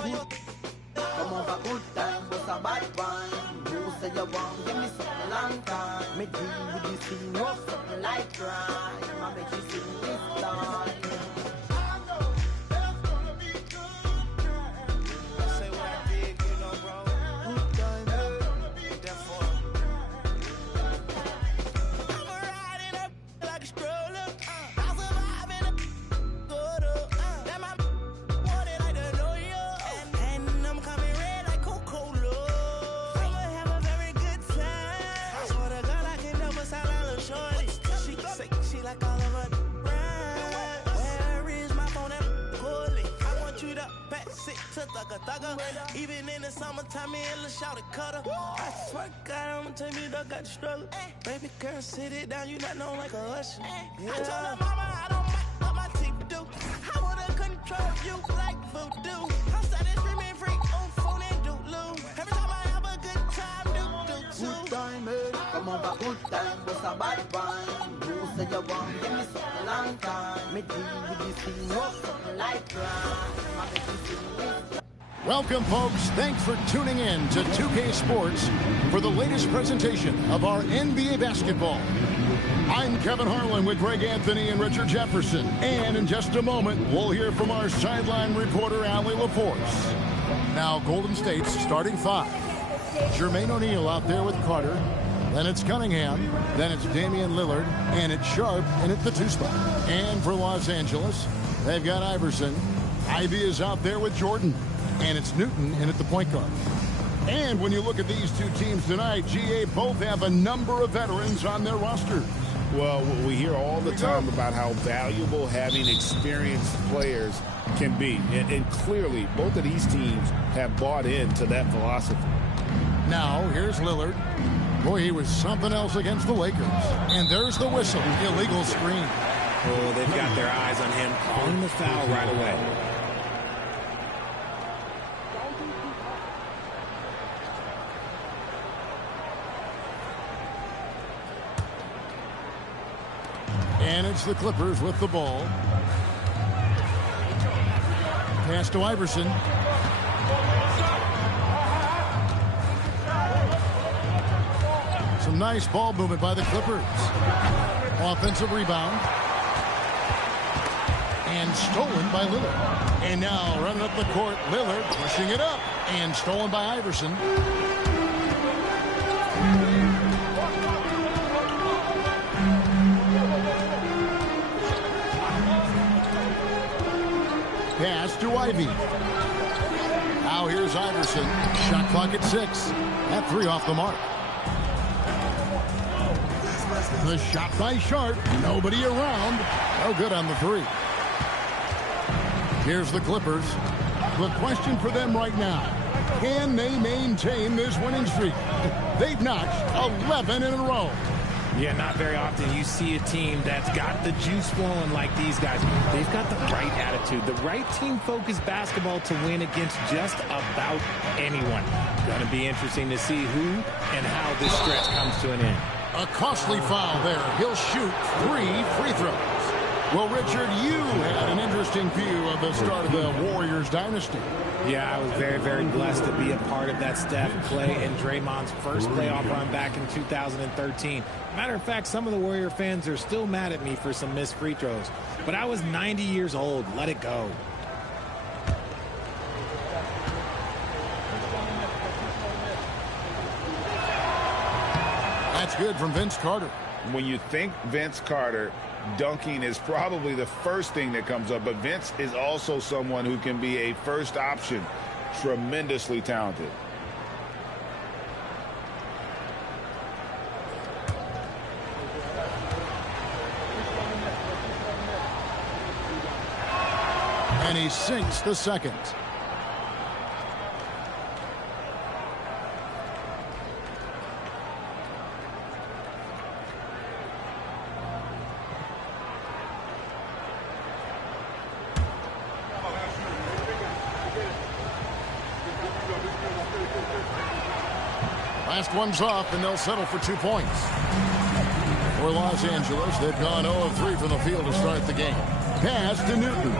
Come over good time, but a bad one. You say you want, give me something long time. Me deal with this thing, rough something like crime. I make you sing this line. Even in the summertime, me and Lil' Shawty cutter. I swear to God, I'ma tell me I got the struggle. Baby girl, sit it down, you not known like a usher. Yeah. I told her mama I don't like what my teeth do. I wanna control you like voodoo. I'm started screaming freak on phone and doodloo. Every time I have a good time, do. Good time, eh? Come over good time, but a bad one. You say you want, give me something long time. Me deal with this thing, rough something like crime. I make you sing this. Welcome, folks. Thanks for tuning in to 2K Sports for the latest presentation of our NBA basketball. I'm Kevin Harlan with Greg Anthony and Richard Jefferson. And in just a moment, we'll hear from our sideline reporter, Allie LaForce. Now, Golden State's starting five. Jermaine O'Neal out there with Carter. Then it's Cunningham. Then it's Damian Lillard. And it's Sharp in at the two spot. And for Los Angeles, they've got Iverson. Ivy is out there with Jordan. And it's Newton in at the point guard. And when you look at these two teams tonight, GA both have a number of veterans on their rosters. Well, we hear all the time about how valuable having experienced players can be. And clearly, both of these teams have bought into that philosophy. Now, here's Lillard. Boy, he was something else against the Lakers. And there's the whistle. Illegal screen. Oh, they've got their eyes on him, calling the foul right away. And it's the Clippers with the ball. Pass to Iverson. Some nice ball movement by the Clippers. Offensive rebound. And stolen by Lillard. And now running up the court, Lillard pushing it up. And stolen by Iverson. Pass to Ivy. Now here's Iverson. Shot clock at 6. That three off the mark. The shot by Sharp. Nobody around. No good on the three. Here's the Clippers. The question for them right now, can they maintain this winning streak? They've notched 11 in a row. Yeah, not very often you see a team that's got the juice flowing like these guys. They've got the right attitude, the right team-focused basketball to win against just about anyone. Going to be interesting to see who and how this stretch comes to an end. A costly foul there. He'll shoot 3 free throws. Well, Richard, you had an interesting view of the start of the Warriors dynasty. Yeah, I was very, very blessed to be a part of that Steph, Clay, and Draymond's first playoff run back in 2013. Matter of fact, some of the Warrior fans are still mad at me for some missed free throws. But I was 90 years old. Let it go. That's good from Vince Carter. When you think Vince Carter, dunking is probably the first thing that comes up, but Vince is also someone who can be a first option. Tremendously talented. And he sinks the second. Last one's off, and they'll settle for 2 points. For Los Angeles, they've gone 0 of 3 from the field to start the game. Pass to Newton.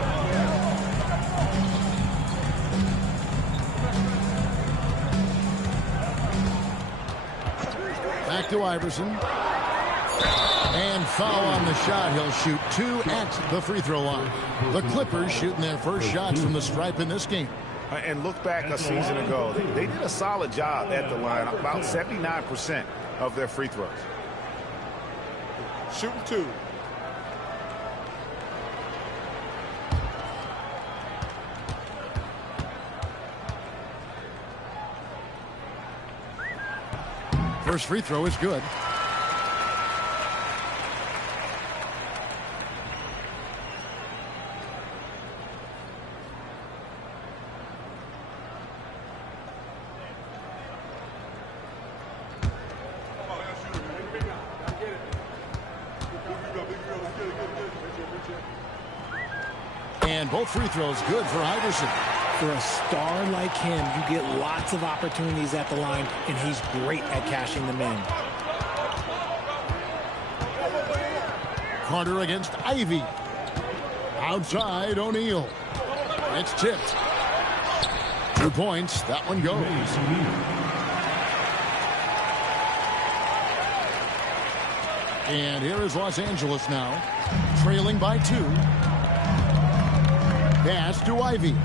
to Iverson. And foul on the shot. He'll shoot 2 at the free throw line. The Clippers shooting their first shots from the stripe in this game. And look back a season ago. They did a solid job at the line. About 79% of their free throws. Shooting 2. First free throw is good. And both free throws good for Iverson. For a star like him, you get lots of opportunities at the line, and he's great at cashing them in. Carter against Ivy. Outside, O'Neal. It's tipped. 2 points. That one goes. And here is Los Angeles now, trailing by 2. Pass to Ivy.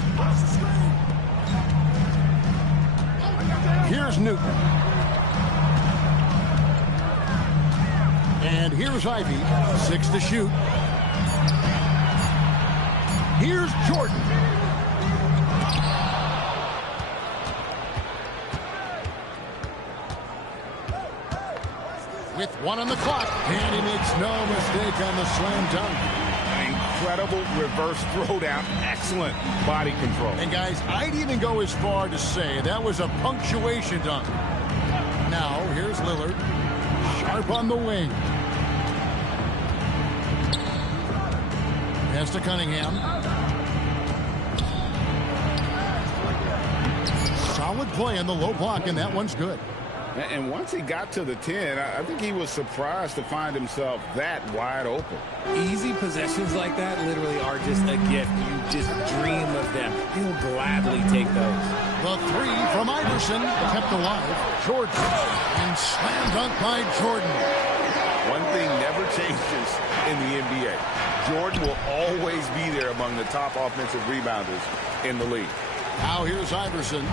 Here's Newton. And here's Ivy. 6 to shoot. Here's Jordan. With 1 on the clock. And he makes no mistake on the slam dunk. Incredible reverse throwdown. Excellent body control. And guys, I'd even go as far to say that was a punctuation dunk. Now, here's Lillard. Sharp on the wing. Pass to Cunningham. Solid play in the low block, and that one's good. And once he got to the 10, I think he was surprised to find himself that wide open. Easy possessions like that literally are just a gift. You just dream of them. He'll gladly take those. The 3 from Iverson kept alive. Jordan. And slam dunk by Jordan. One thing never changes in the NBA. Jordan will always be there among the top offensive rebounders in the league. Now here's Iverson.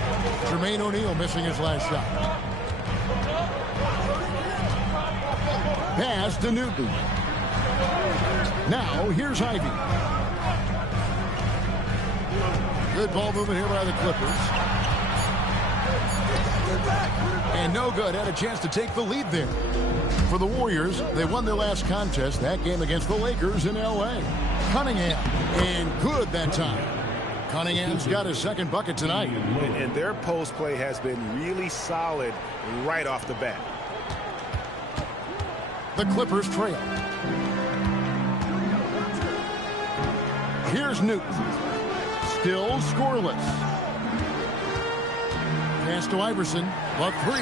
Jermaine O'Neal missing his last shot. Pass to Newton. Now here's Ivy. Good ball movement here by the Clippers. And no good. Had a chance to take the lead there. For the Warriors, they won their last contest, that game against the Lakers in L.A. Cunningham. And good that time. Cunningham's got his second bucket tonight. And their post play has been really solid right off the bat. The Clippers trail. Here's Newton. Still scoreless. Pass to Iverson. The 3.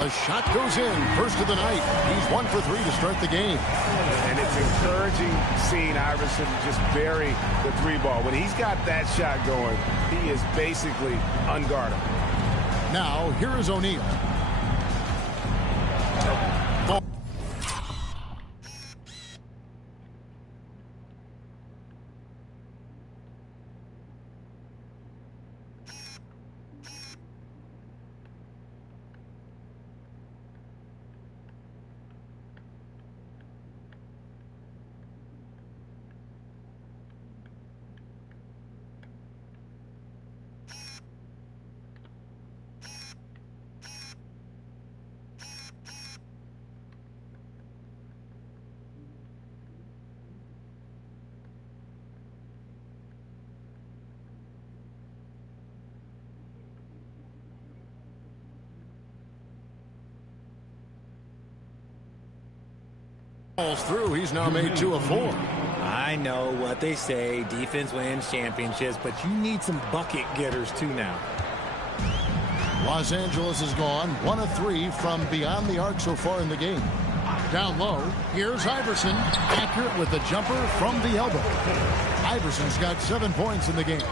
The shot goes in. First of the night. He's 1 for 3 to start the game. And it's encouraging seeing Iverson just bury the 3 ball. When he's got that shot going, he is basically unguardable. Now, here is O'Neal. Through. He's now made 2 of 4. I know what they say. Defense wins championships, but you need some bucket getters too now. Los Angeles is gone 1 of 3 from beyond the arc so far in the game. Down low, here's Iverson. Accurate with the jumper from the elbow. Iverson's got 7 points in the game.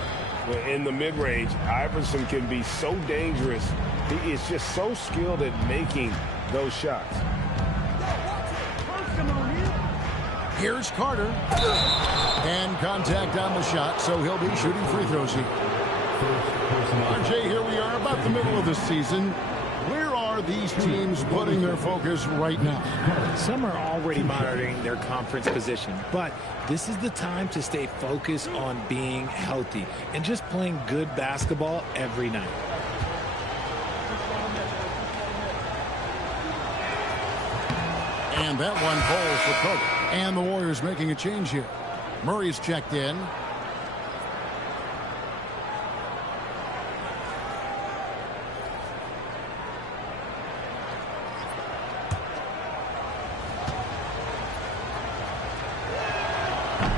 In the mid-range, Iverson can be so dangerous. He is just so skilled at making those shots. Here's Carter. And contact on the shot, so he'll be shooting free throws here. RJ, here we are about the middle of the season. Where are these teams putting their focus right now? Some are already monitoring their conference position, but this is the time to stay focused on being healthy and just playing good basketball every night. And that one falls for Carter. And the Warriors making a change here. Murray's checked in.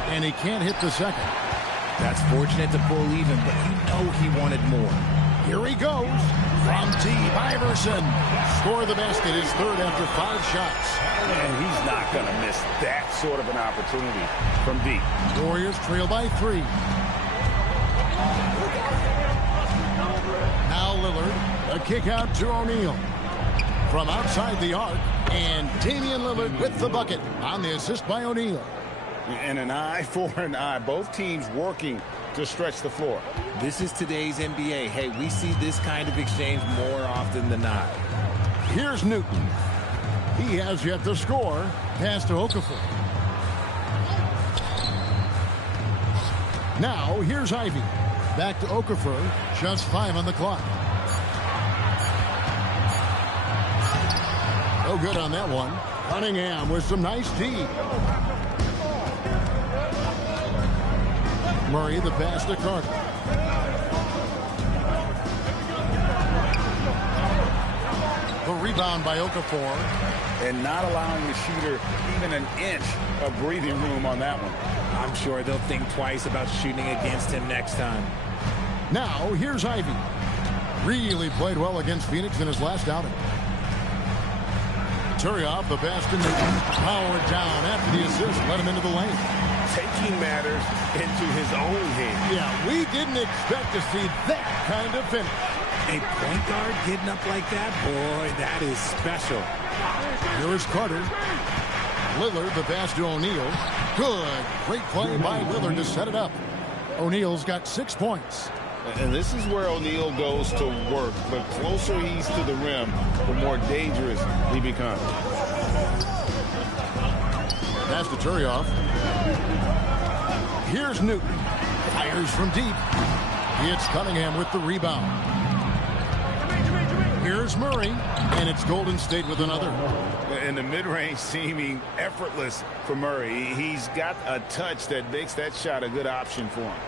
And he can't hit the second. That's fortunate to pull even, but you know he wanted more. Here he goes. From deep, Iverson. Score the basket, his third after 5 shots. And he's not going to miss that sort of an opportunity from deep. Warriors trail by 3. Now Lillard, a kick out to O'Neal. From outside the arc, and Damian Lillard with the bucket on the assist by O'Neal. And an eye for an eye. Both teams working to stretch the floor. This is today's NBA. Hey, we see this kind of exchange more often than not. Here's Newton. He has yet to score. Pass to Okafor. Now, here's Ivy. Back to Okafor. Just 5 on the clock. No good on that one. Cunningham with some nice D. Murray, the pass to Carter. The rebound by Okafor. And not allowing the shooter even an inch of breathing room on that one. I'm sure they'll think twice about shooting against him next time. Now, here's Ivy. Really played well against Phoenix in his last outing. Turioff, the pass to Newton. Powered down after the assist. Let him into the lane. Taking matters into his own hands. Yeah, we didn't expect to see that kind of finish. A point guard getting up like that? Boy, that is special. Here is Carter. Lillard, the pass to O'Neal. Good. Great play by Lillard to set it up. O'Neal's got 6 points. And this is where O'Neal goes to work. The closer he's to the rim, the more dangerous he becomes. Pass to Turioff. Here's Newton. Fires from deep. It's Cunningham with the rebound. Here's Murray. And it's Golden State with another. And the mid-range seeming effortless for Murray. He's got a touch that makes that shot a good option for him.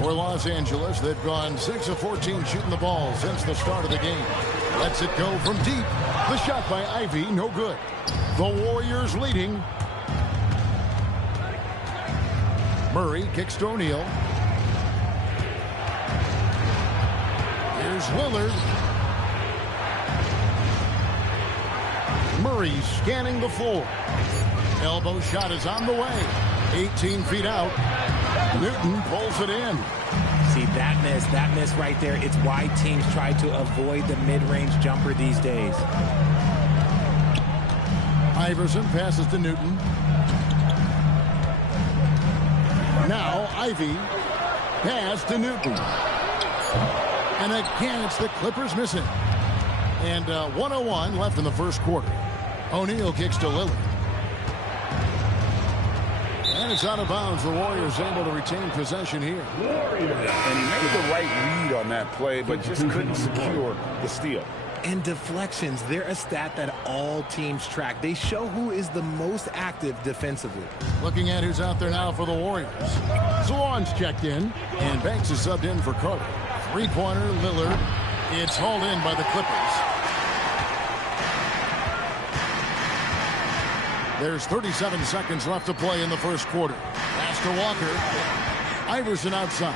For Los Angeles, they've gone 6 of 14 shooting the ball since the start of the game. Lets it go from deep. The shot by Ivy, no good. The Warriors leading. Murray kicks to O'Neal. Here's Lillard. Murray scanning the floor. Elbow shot is on the way. 18 feet out. Newton pulls it in. See, that miss right there, it's why teams try to avoid the mid-range jumper these days. Iverson passes to Newton. Now Ivy. Pass to Newton. And again, it's the Clippers missing. And 1:01 left in the first quarter. O'Neal kicks to Lillard. And it's out of bounds. The Warriors able to retain possession here. And he made the right read on that play, but just couldn't secure the steal. And deflections, they're a stat that all teams track. They show who is the most active defensively. Looking at who's out there now for the Warriors. Zawan's checked in, and Banks is subbed in for Carter. Three-pointer, Lillard. It's hauled in by the Clippers. There's 37 seconds left to play in the first quarter. Pass to Walker. Iverson outside.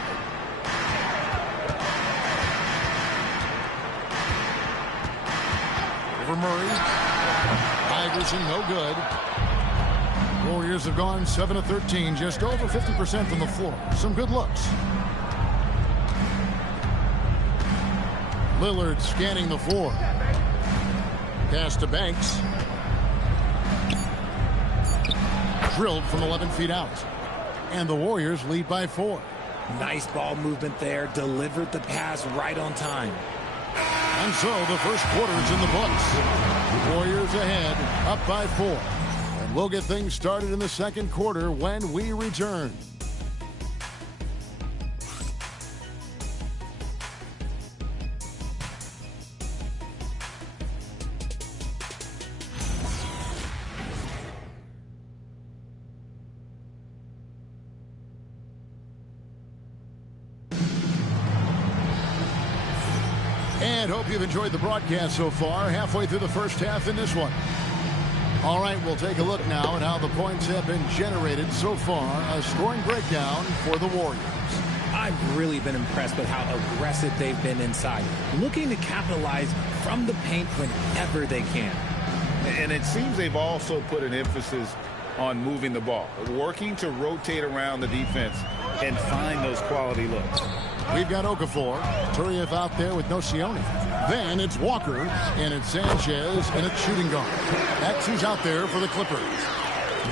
Over Murray. Iverson, no good. Warriors have gone 7 of 13, just over 50% from the floor. Some good looks. Lillard scanning the floor. Pass to Banks. Drilled from 11 feet out. And the Warriors lead by 4. Nice ball movement there. Delivered the pass right on time. And so the first quarter is in the books. Warriors ahead, up by 4. And we'll get things started in the second quarter when we return. And hope you've enjoyed the broadcast so far. Halfway through the first half in this one. All right, we'll take a look now at how the points have been generated so far. A scoring breakdown for the Warriors. I've really been impressed with how aggressive they've been inside, looking to capitalize from the paint whenever they can. And it seems they've also put an emphasis on moving the ball, working to rotate around the defense and find those quality looks. We've got Okafor, Turiev out there with Nocioni. Then it's Walker, and it's Sanchez, and it's shooting guard. That's who's out there for the Clippers.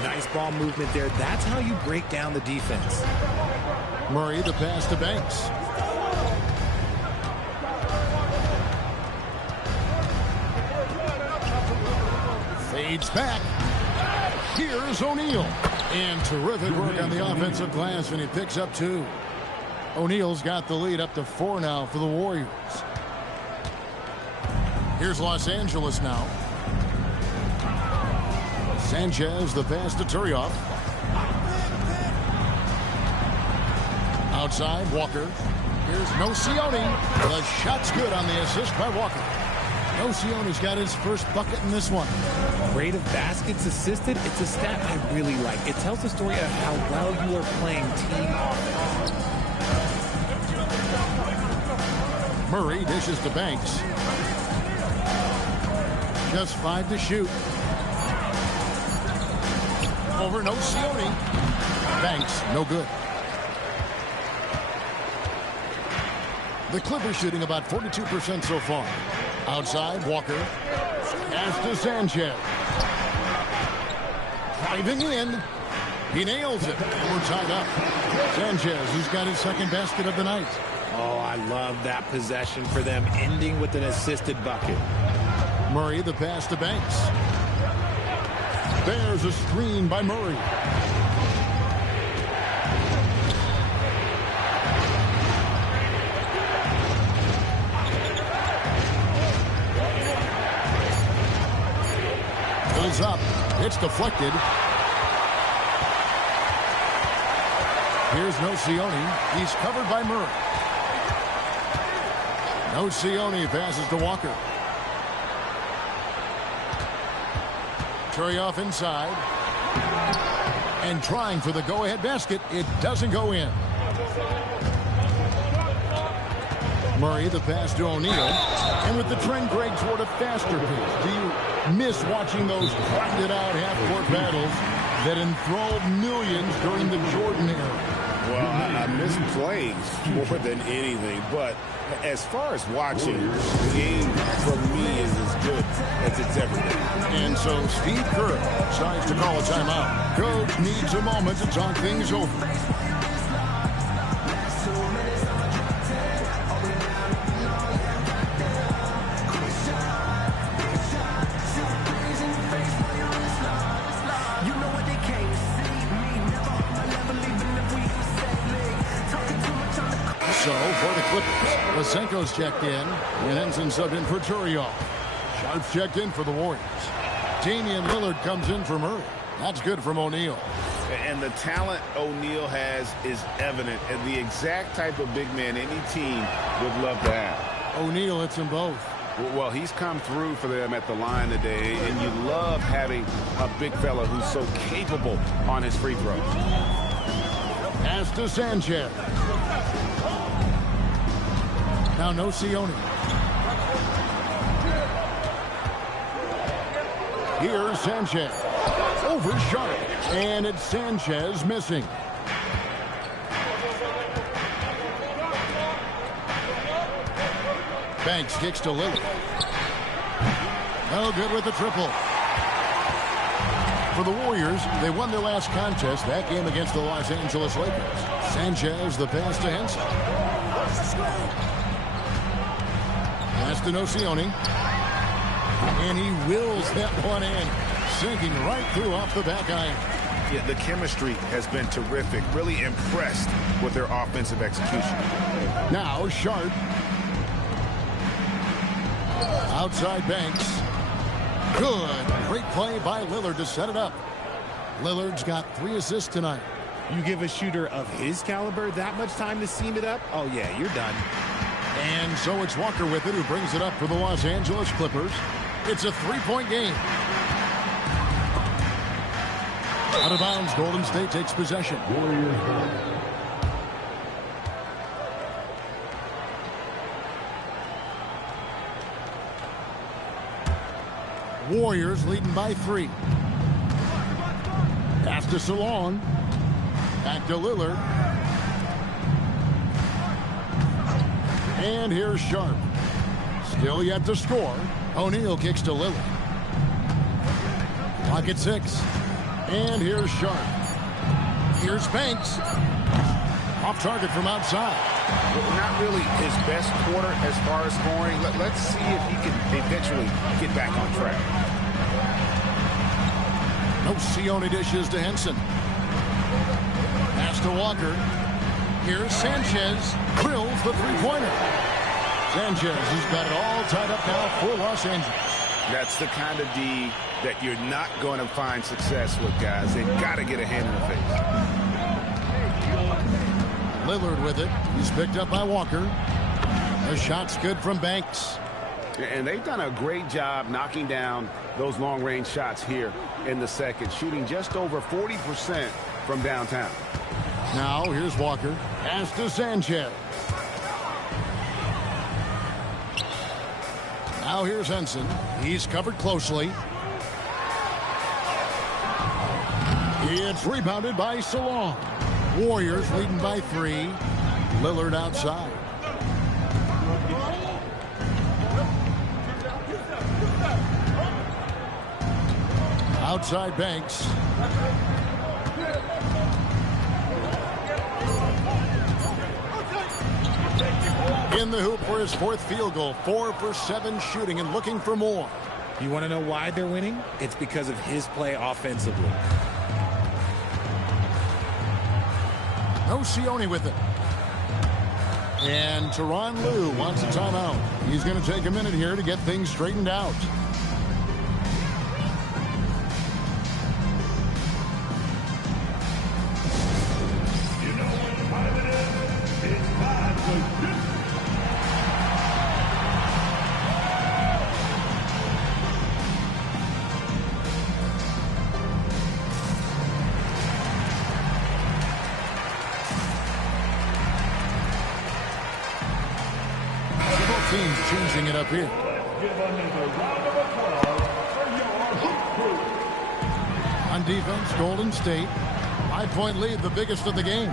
Nice ball movement there. That's how you break down the defense. Murray, the pass to Banks. Fades back. Here's O'Neal. And terrific work on the offensive glass, and he picks up 2. O'Neal's got the lead up to 4 now for the Warriors. Here's Los Angeles now. Sanchez, the pass to Turioff. Outside, Walker. Here's Nocioni. The shot's good on the assist by Walker. Nocioni's got his first bucket in this one. Rate of baskets assisted, it's a stat I really like. It tells the story of how well you are playing team offense. Murray dishes to Banks. Just 5 to shoot. Over Nocioni. Banks, no good. The Clippers shooting about 42% so far. Outside, Walker. Pass to Sanchez. Driving in. He nails it. We're tied up. Sanchez, who's got his second basket of the night. Oh, I love that possession for them, ending with an assisted bucket. Murray, the pass to Banks. There's a screen by Murray. Pulls up. It's deflected. Here's Nocioni. He's covered by Murray. Nocioni passes to Walker. Turioff inside. And trying for the go-ahead basket. It doesn't go in. Murray, the pass to O'Neal. And with the trend, Greg, toward a faster pace. Do you miss watching those grinded-out half-court battles that enthralled millions during the Jordan era? Well, I miss playing more than anything, but as far as watching, the game for me is as good as it's ever been. And so Steve Kerr decides to call a timeout. Coach needs a moment to talk things over. So, for the Clippers, Masenko's checked in, and Ensign subbed in for Turioff. Sharp's checked in for the Warriors. Damian Lillard comes in for Murray. That's good from O'Neal. And the talent O'Neal has is evident, and the exact type of big man any team would love to have. O'Neal hits them both. Well, he's come through for them at the line today, and you love having a big fella who's so capable on his free throws. Pass to Sanchez. Now Nocioni. Here's Sanchez. Over Sharp. And it's Sanchez missing. Banks kicks to Lillard. No good with the triple. For the Warriors, they won their last contest, that game against the Los Angeles Lakers. Sanchez, the pass to Henson. Pass to Nocioni. And he wills that one in, sinking right through off the back iron. Yeah, the chemistry has been terrific. Really impressed with their offensive execution. Now Sharp. Outside Banks. Good. Great play by Lillard to set it up. Lillard's got 3 assists tonight. You give a shooter of his caliber that much time to seam it up? Oh, yeah, you're done. And so it's Walker with it who brings it up for the Los Angeles Clippers. It's a 3-point game. Out of bounds, Golden State takes possession. Warriors leading by 3. Pass to Salon. Back to Lillard. And here's Sharp. Still yet to score. O'Neal kicks to Lillard. Clock at 6. And here's Sharp. Here's Banks. Off target from outside. Well, not really his best quarter as far as scoring. Let's see if he can eventually get back on track. Nocioni dishes to Henson. Pass to Walker. Here's Sanchez. Drills the three-pointer. Sanchez has got it all tied up now for Los Angeles. That's the kind of D that you're not going to find success with, guys. They've got to get a hand in the face. Lillard with it. He's picked up by Walker. The shot's good from Banks. And they've done a great job knocking down those long-range shots here in the second, shooting just over 40% from downtown. Now here's Walker. Pass to Sanchez. Now here's Henson. He's covered closely. It's rebounded by Salon. Warriors leading by 3. Lillard outside. Outside Banks. In the hoop for his 4th field goal. 4 for 7 shooting and looking for more. You want to know why they're winning? It's because of his play offensively. Nocioni with it. And Tyronn Lue wants a timeout. He's going to take a minute here to get things straightened out. Teams changing it up here. On defense, Golden State. 5-point lead, the biggest of the game.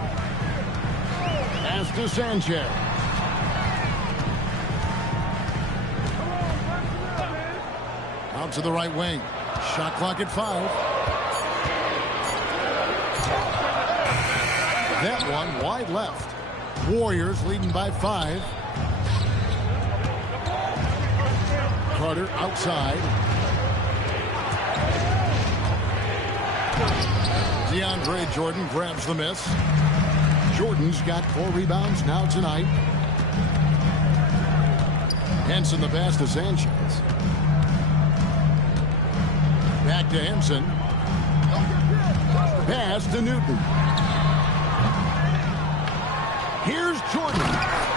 Pass to Sanchez. Out to the right wing. Shot clock at 5. That one wide left. Warriors leading by 5. Carter outside. DeAndre Jordan grabs the miss. Jordan's got 4 rebounds now tonight. Henson the pass to Sanchez. Back to Henson. Pass to Newton. Here's Jordan.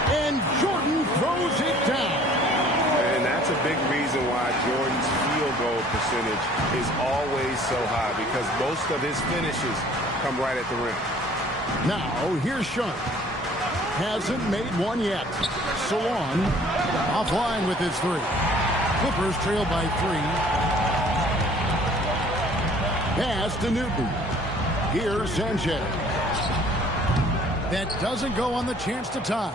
And Jordan throws it down. And that's a big reason why Jordan's field goal percentage is always so high, because most of his finishes come right at the rim. Now, here's Sharp. Hasn't made one yet. Salon offline with his 3. Clippers trail by 3. Pass to Newton. Here's Sanchez. That doesn't go on the chance to tie.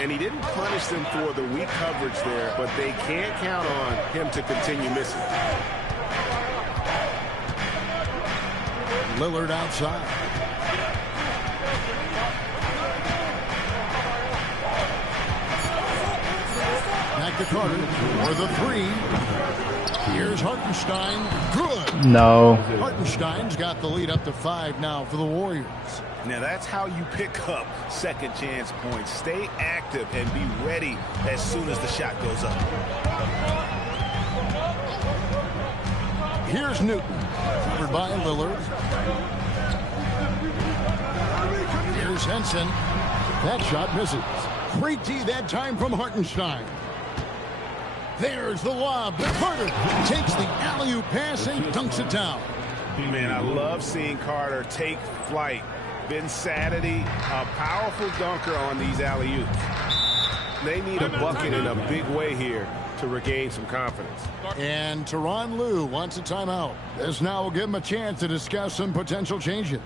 And he didn't punish them for the weak coverage there, but they can't count on him to continue missing. Lillard outside. Back to Carter for the three. Here's Hartenstein. Good. No. Hartenstein's got the lead up to 5 now for the Warriors. Now that's how you pick up second chance points. Stay active and be ready as soon as the shot goes up. Here's Newton. Covered by Lillard. Here's Henson. That shot misses. Great D that time from Hartenstein. There's the lob. Carter takes the alley-oop pass and dunks it down. Man, I love seeing Carter take flight. Vincenity, a powerful dunker on these alley-oops. They need a bucket in a big way here to regain some confidence. And Tyronn Lue wants a timeout. This now will give him a chance to discuss some potential changes.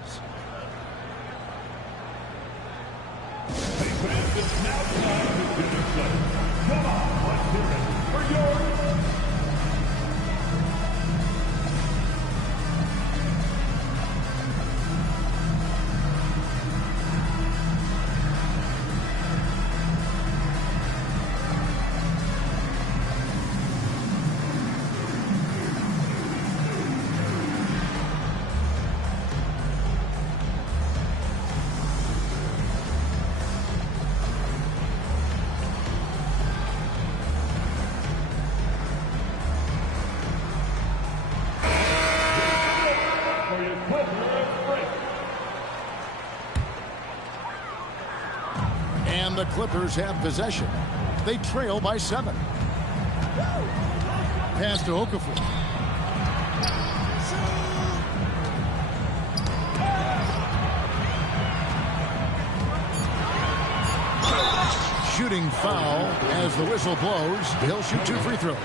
And the Clippers have possession. They trail by 7. Pass to Okafor. Shooting foul as the whistle blows. He'll shoot 2 free throws.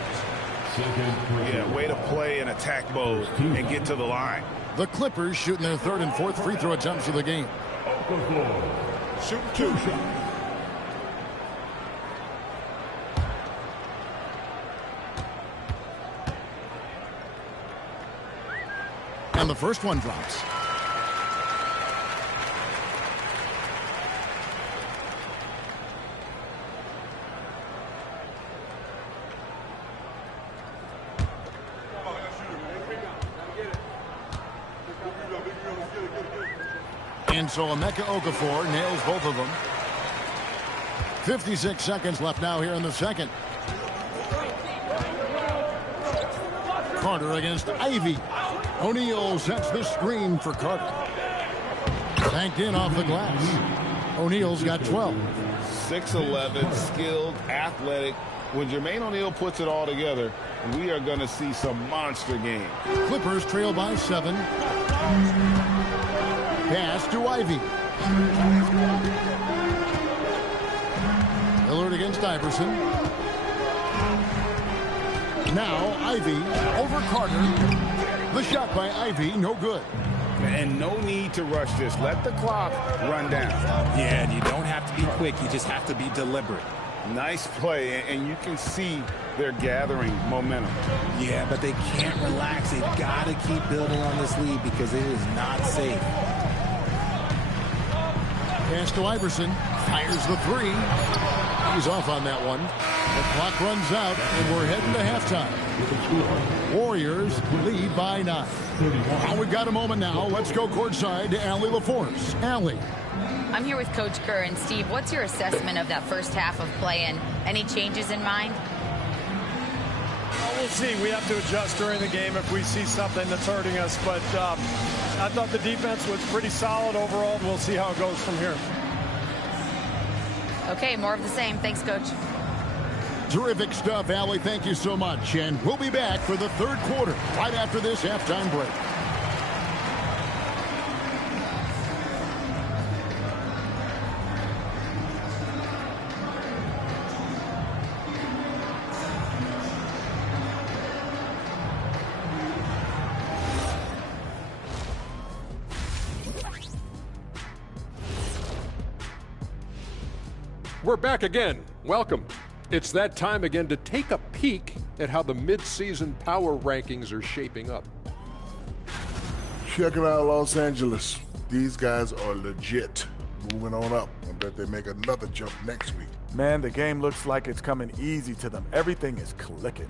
Yeah, way to play in attack mode and get to the line. The Clippers shooting their 3rd and 4th free throw attempts of the game. Shoot 2. And the first one drops. And so Emeka Okafor nails both of them. 56 seconds left now here in the second. Carter against Ivy. O'Neal sets the screen for Carter. Banked in off the glass. O'Neal's got 12. 6'11", skilled, athletic. When Jermaine O'Neal puts it all together, we are going to see some monster games. Clippers trail by 7. Pass to Ivy. Lillard against Iverson. Now Ivy over Carter. The shot by Ivy, no good. And no need to rush this. Let the clock run down. Yeah, and you don't have to be quick. You just have to be deliberate. Nice play, and you can see they're gathering momentum. Yeah, but they can't relax. They've got to keep building on this lead because it is not safe. Pass to Iverson. Fires the 3. He's off on that one. The clock runs out, and we're heading to halftime. Warriors lead by 9. We've got a moment now. Let's go courtside to Allie LaForce. Allie. I'm here with Coach Kerr. And Steve, what's your assessment of that first half of play and any changes in mind? Well, we'll see. We have to adjust during the game if we see something that's hurting us. But I thought the defense was pretty solid overall. We'll see how it goes from here. Okay, more of the same. Thanks, Coach. Terrific stuff, Allie. Thank you so much. And we'll be back for the 3rd quarter right after this halftime break. We're back again. Welcome. It's that time again to take a peek at how the mid-season power rankings are shaping up. Check it out, Los Angeles. These guys are legit. Moving on up. I bet they make another jump next week. Man, the game looks like it's coming easy to them. Everything is clicking.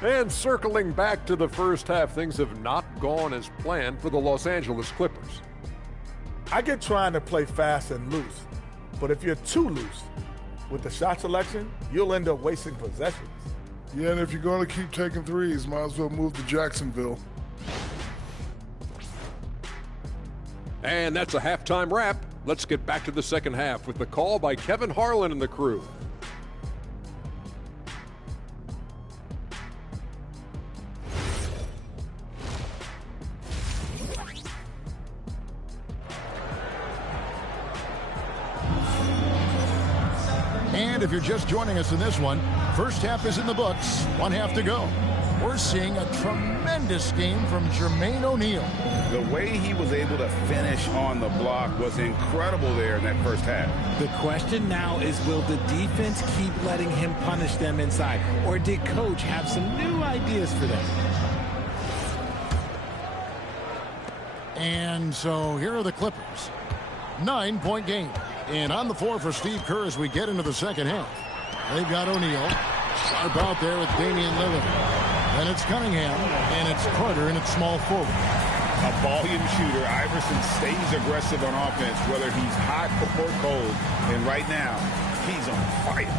And circling back to the first half, things have not gone as planned for the Los Angeles Clippers. I get trying to play fast and loose, but if you're too loose with the shot selection, you'll end up wasting possessions. Yeah, and if you're going to keep taking threes, might as well move to Jacksonville. And that's a halftime wrap. Let's get back to the second half with the call by Kevin Harlan and the crew. And if you're just joining us in this one, first half is in the books, one half to go. We're seeing a tremendous game from Jermaine O'Neal. The way he was able to finish on the block was incredible there in that first half. The question now is, will the defense keep letting him punish them inside? Or did Coach have some new ideas for them? And so here are the Clippers. 9-point game. And on the floor for Steve Kerr as we get into the second half. They've got O'Neal. Sharp out there with Damian Lillard. Then it's Cunningham, and it's Carter, and it's small forward. A volume shooter. Iverson stays aggressive on offense, whether he's hot or cold. And right now, he's on fire.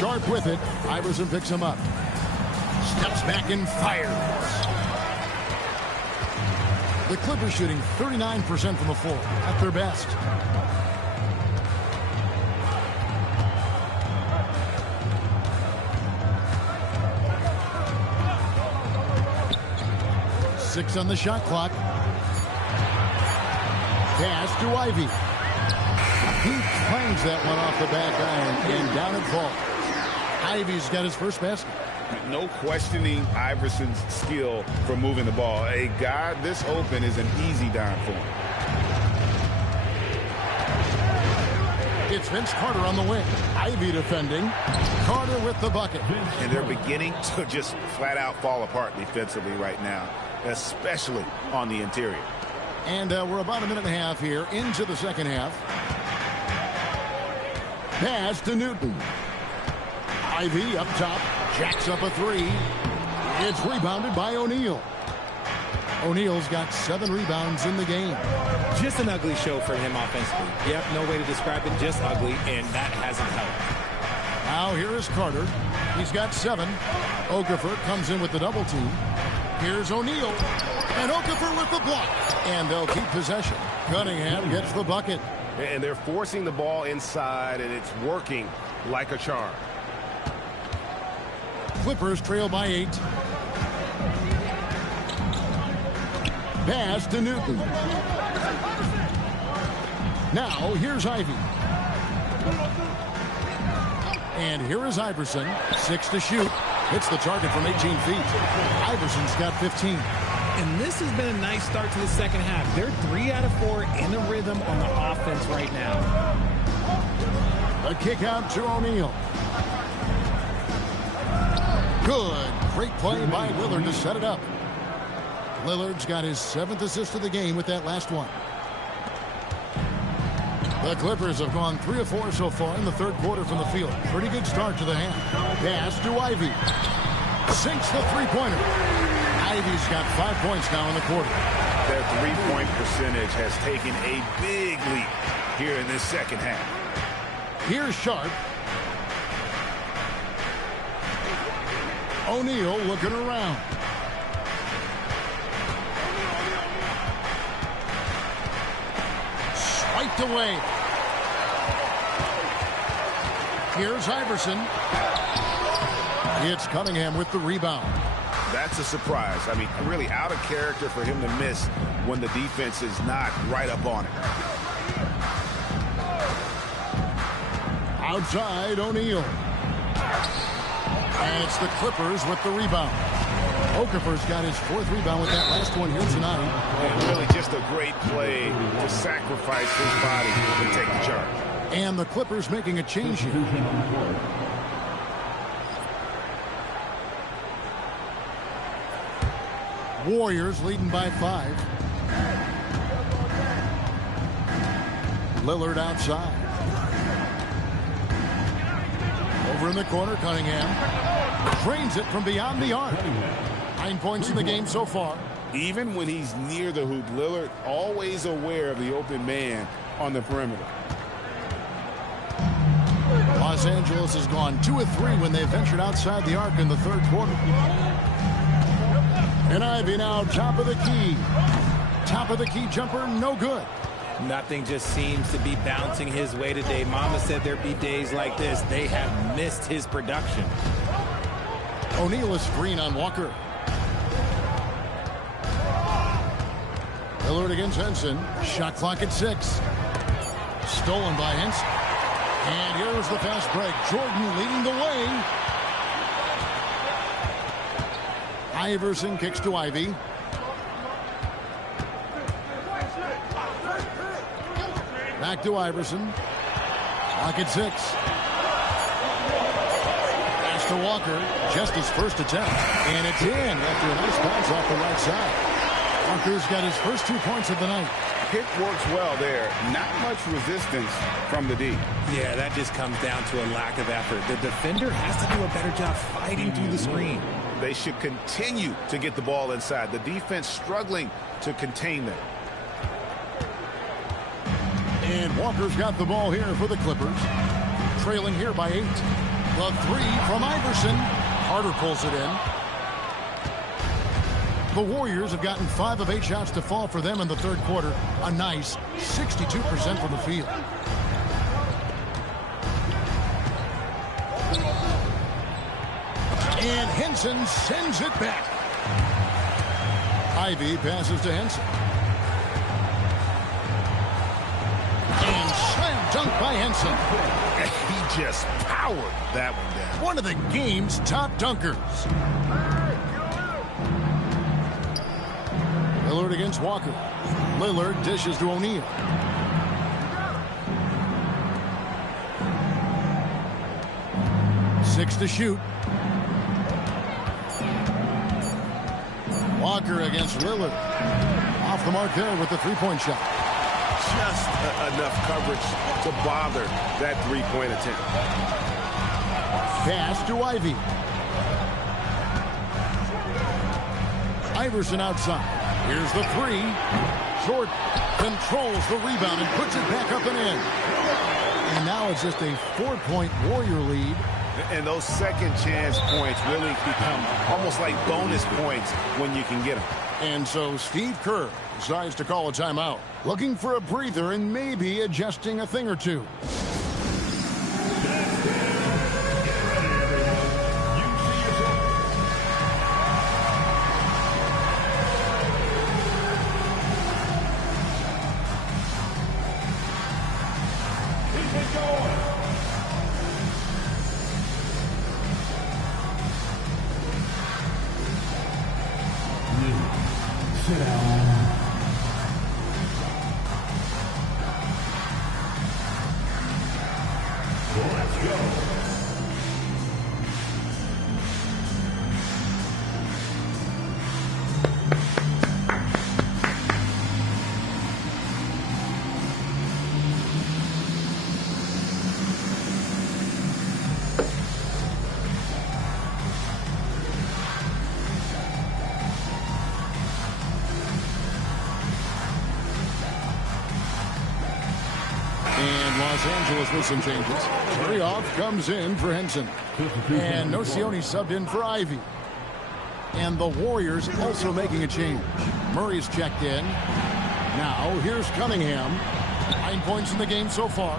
Sharp with it. Iverson picks him up. Steps back and fires. The Clippers shooting 39% from the floor at their best. Six on the shot clock. Pass to Ivy. He clangs that one off the back iron and down it falls. Ivy's got his first basket. No questioning Iverson's skill for moving the ball. A guy this open is an easy dime for him. It's Vince Carter on the wing. Ivy defending. Carter with the bucket. And they're beginning to just flat out fall apart defensively right now, especially on the interior. And we're about a minute and a half here into the second half. Pass to Newton. Ivy up top. Jacks up a three. It's rebounded by O'Neal. O'Neal's got 7 rebounds in the game. Just an ugly show for him offensively. Yep, no way to describe it, just ugly, and that hasn't helped. Now here is Carter. He's got 7. Okafor comes in with the double team. Here's O'Neal. And Okafor with the block. And they'll keep possession. Cunningham gets the bucket. And they're forcing the ball inside, and it's working like a charm. Clippers trail by 8. Pass to Newton. Now here's Ivy. And here is Iverson. 6 to shoot. Hits the target from 18 feet. Iverson's got 15. And this has been a nice start to the second half. They're 3 out of 4 in the rhythm on the offense right now. A kick out to O'Neal. Good. Great play by Lillard to set it up. Lillard's got his 7th assist of the game with that last one. The Clippers have gone 3 of 4 so far in the third quarter from the field. Pretty good start to the half. Pass to Ivy. Sinks the three-pointer. Ivy's got 5 points now in the quarter. Their three-point percentage has taken a big leap here in this second half. Here's Sharp. O'Neal looking around. Swiped away. Here's Iverson. It's Cunningham with the rebound. That's a surprise. I mean, really out of character for him to miss when the defense is not right up on it. Outside, O'Neal. And it's the Clippers with the rebound. Okafor's got his 4th rebound with that last one here tonight. And really just a great play to sacrifice his body and take the charge. And the Clippers making a change here. Warriors leading by 5. Lillard outside. Over in the corner, Cunningham trains it from beyond the arc. 9 points in the game so far. Even when he's near the hoop, Lillard always aware of the open man on the perimeter. Los Angeles has gone 2 of 3 when they ventured outside the arc in the third quarter. And Ivey now top of the key. Top of the key jumper, no good. Nothing just seems to be bouncing his way today. Mama said there'd be days like this. They have missed his production. O'Neal is screen on Walker. Lillard against Henson. Shot clock at 6. Stolen by Henson. And here's the fast break. Jordan leading the way. Iverson kicks to Ivey. Back to Iverson. Clock at 6. Pass to Walker. Just his first attempt. And it's in after a nice bounce off the right side. Walker's got his first 2 points of the night. Pick works well there. Not much resistance from the D. Yeah, that just comes down to a lack of effort. The defender has to do a better job fighting through the screen. They should continue to get the ball inside. The defense struggling to contain them. And Walker's got the ball here for the Clippers. Trailing here by 8. The 3 from Iverson. Carter pulls it in. The Warriors have gotten 5 of 8 shots to fall for them in the third quarter. A nice 62% from the field. And Henson sends it back. Ivey passes to Henson. And slam dunk by Henson. He just powered that one down. One of the game's top dunkers. Lillard against Walker. Lillard dishes to O'Neal. Six to shoot. Walker against Lillard. Off the mark there with the three-point shot. Just enough coverage to bother that three-point attempt. Pass to Ivey. Iverson outside. Here's the 3. Jordan controls the rebound and puts it back up and in. And now it's just a 4-point Warrior lead. And those second chance points really become almost like bonus points when you can get them. And so Steve Kerr decides to call a timeout. Looking for a breather and maybe adjusting a thing or two. Los Angeles with some changes. Terry off comes in for Henson. And Nocioni subbed in for Ivey. And the Warriors also making a change. Murray's checked in. Now here's Cunningham. 9 points in the game so far.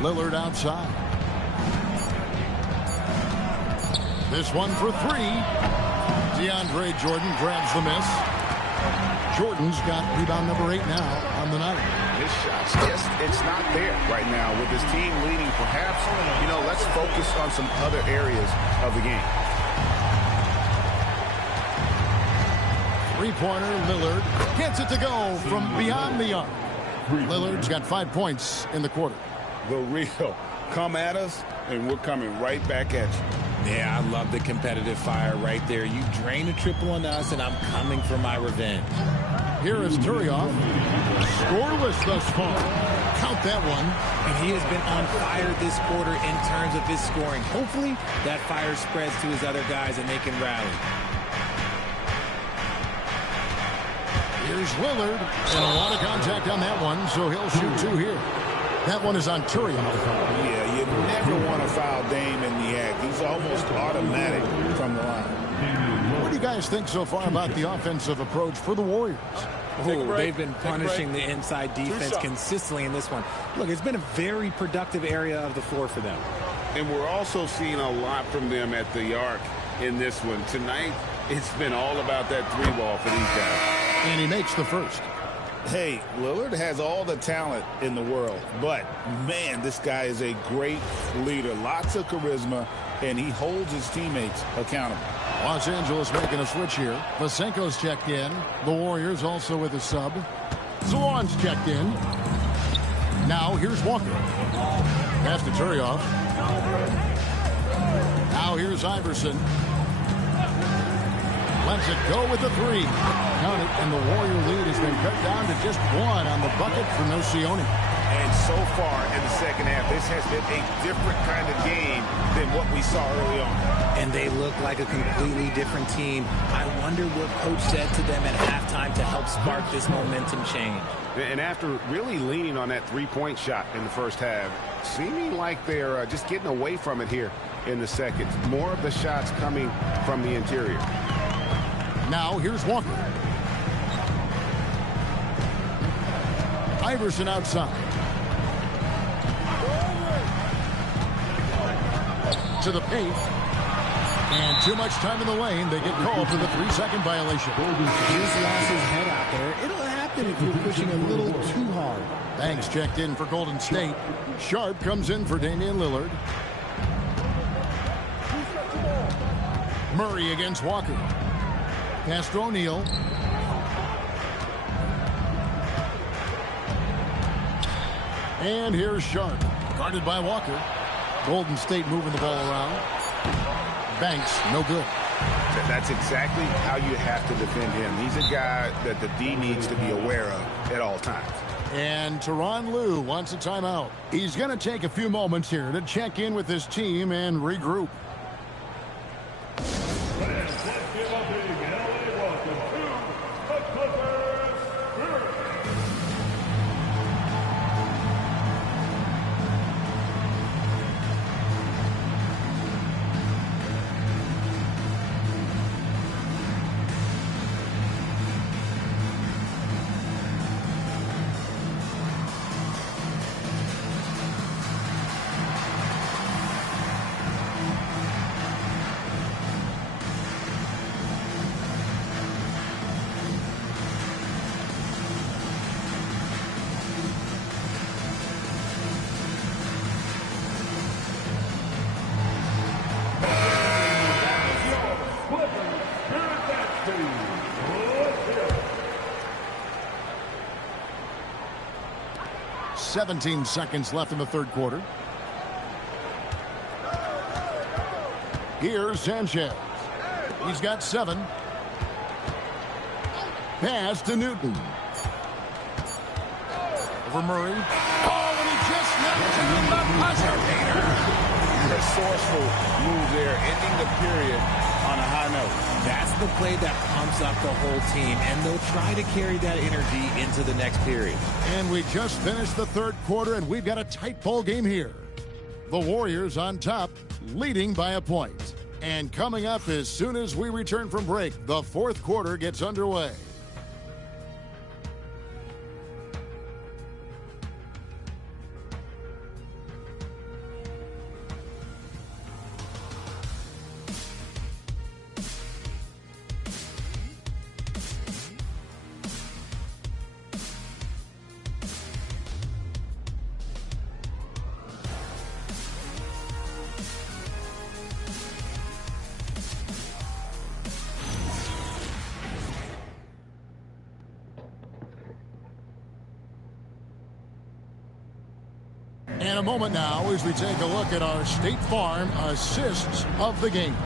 Lillard outside. This one for 3. DeAndre Jordan grabs the miss. Jordan's got rebound number 8 now on the night. His shot's it's not there right now with his team leading. Perhaps, let's focus on some other areas of the game. Three-pointer, Lillard gets it to go from beyond the arc. Lillard's got 5 points in the quarter. The real come at us, and we're coming right back at you. Yeah, I love the competitive fire right there. You drain a triple on us, and I'm coming for my revenge. Here is Turioff. Scoreless thus far. Count that one. And he has been on fire this quarter in terms of his scoring. Hopefully, that fire spreads to his other guys and they can rally. Here's Lillard. And a lot of contact on that one, so he'll shoot 2 here. That one is on Turioff. Yeah, you never want to foul Dame in the act. He's almost automatic from the line. What do you guys think so far about the offensive approach for the Warriors? They've been punishing the inside defense consistently in this one. Look, it's been a very productive area of the floor for them. And we're also seeing a lot from them at the arc in this one. Tonight, it's been all about that 3-ball for these guys. And he makes the first. Hey, Lillard has all the talent in the world, but, man, this guy is a great leader. Lots of charisma, and he holds his teammates accountable. Los Angeles making a switch here. Vasenko's checked in. The Warriors also with a sub. Zawan's checked in. Now here's Walker. Pass to Turioff. Now here's Iverson. Lets it go with the 3. Count it, and the Warrior lead has been cut down to just 1 on the bucket for Nocioni. And so far in the second half, this has been a different kind of game than what we saw early on. And they look like a completely different team. I wonder what Coach said to them at halftime to help spark this momentum change. And after really leaning on that three-point shot in the first half, seeming like they're just getting away from it here in the second. More of the shots coming from the interior. Now here's Walker. Iverson outside. To the paint. And too much time in the lane. They get called for the 3-second violation. Just lost his head out there. It'll happen if you're pushing a little too hard. Banks checked in for Golden State. Sharp comes in for Damian Lillard. Murray against Walker. Pass to O'Neal. And here's Sharp. Guarded by Walker. Golden State moving the ball around. Banks, no good. That's exactly how you have to defend him. He's a guy that the D needs to be aware of at all times. And Tyronn Lue wants a timeout. He's going to take a few moments here to check in with his team and regroup. Seventeen seconds left in the third quarter. Here's Sanchez. He's got 7. Pass to Newton. Over Murray. Oh, and he just knocked him the buzzer beater. A forceful move there, ending the period on a high note. That's the play that pumps up the whole team, and they'll try to carry that energy into the next period. And we just finished the third quarter, and we've got a tight ball game here. The Warriors on top, leading by a point. And coming up as soon as we return from break, the fourth quarter gets underway. In a moment now, as we take a look at our State Farm assists of the game.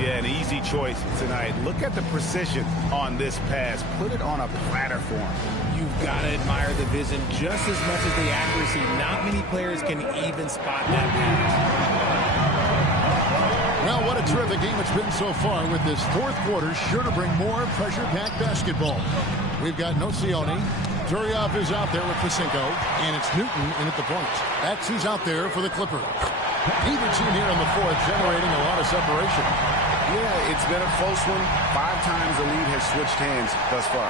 Yeah, an easy choice tonight. Look at the precision on this pass. Put it on a platter form. You've got to admire the vision just as much as the accuracy. Not many players can even spot that pass. Well, what a terrific game it's been so far, with this fourth quarter sure to bring more pressure-packed basketball. We've got Nocioni. Turioff is out there with Pacinko, and it's Newton in at the point. That's who's out there for the Clippers. Either team here in the fourth generating a lot of separation. Yeah, it's been a close one. 5 times the lead has switched hands thus far.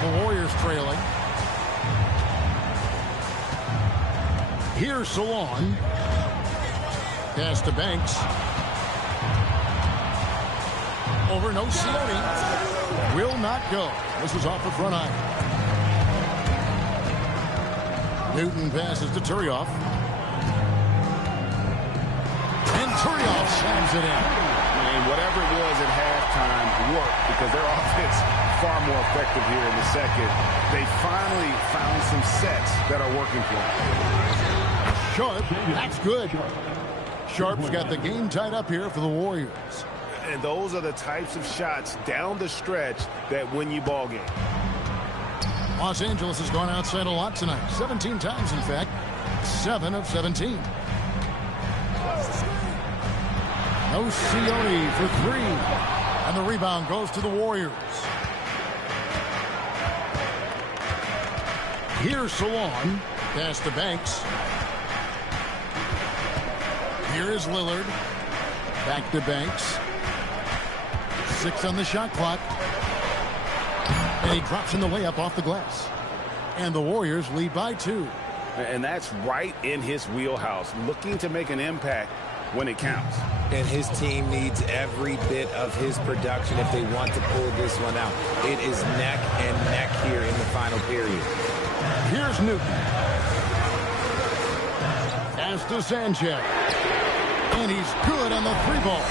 The Warriors trailing. Here's Salon. Pass to Banks. Over Nocioni. Will not go. This is off the front iron. Newton passes to Turioff. And Turioff slams it in. And whatever it was at halftime worked, because their offense far more effective here in the second. They finally found some sets that are working for them. Sharp, that's good. Sharp's got the game tied up here for the Warriors. And those are the types of shots down the stretch that win you ball game. Los Angeles has gone outside a lot tonight. 17 times, in fact. 7 of 17. Nocioni for 3. And the rebound goes to the Warriors. Here's Salon. Pass to Banks. Here is Lillard. Back to Banks. 6 on the shot clock. And he drops in the layup off the glass. And the Warriors lead by 2. And that's right in his wheelhouse, looking to make an impact when it counts. And his team needs every bit of his production if they want to pull this one out. It is neck and neck here in the final period. Here's Newton. Pass to Sanchez. And he's good on the 3-ball.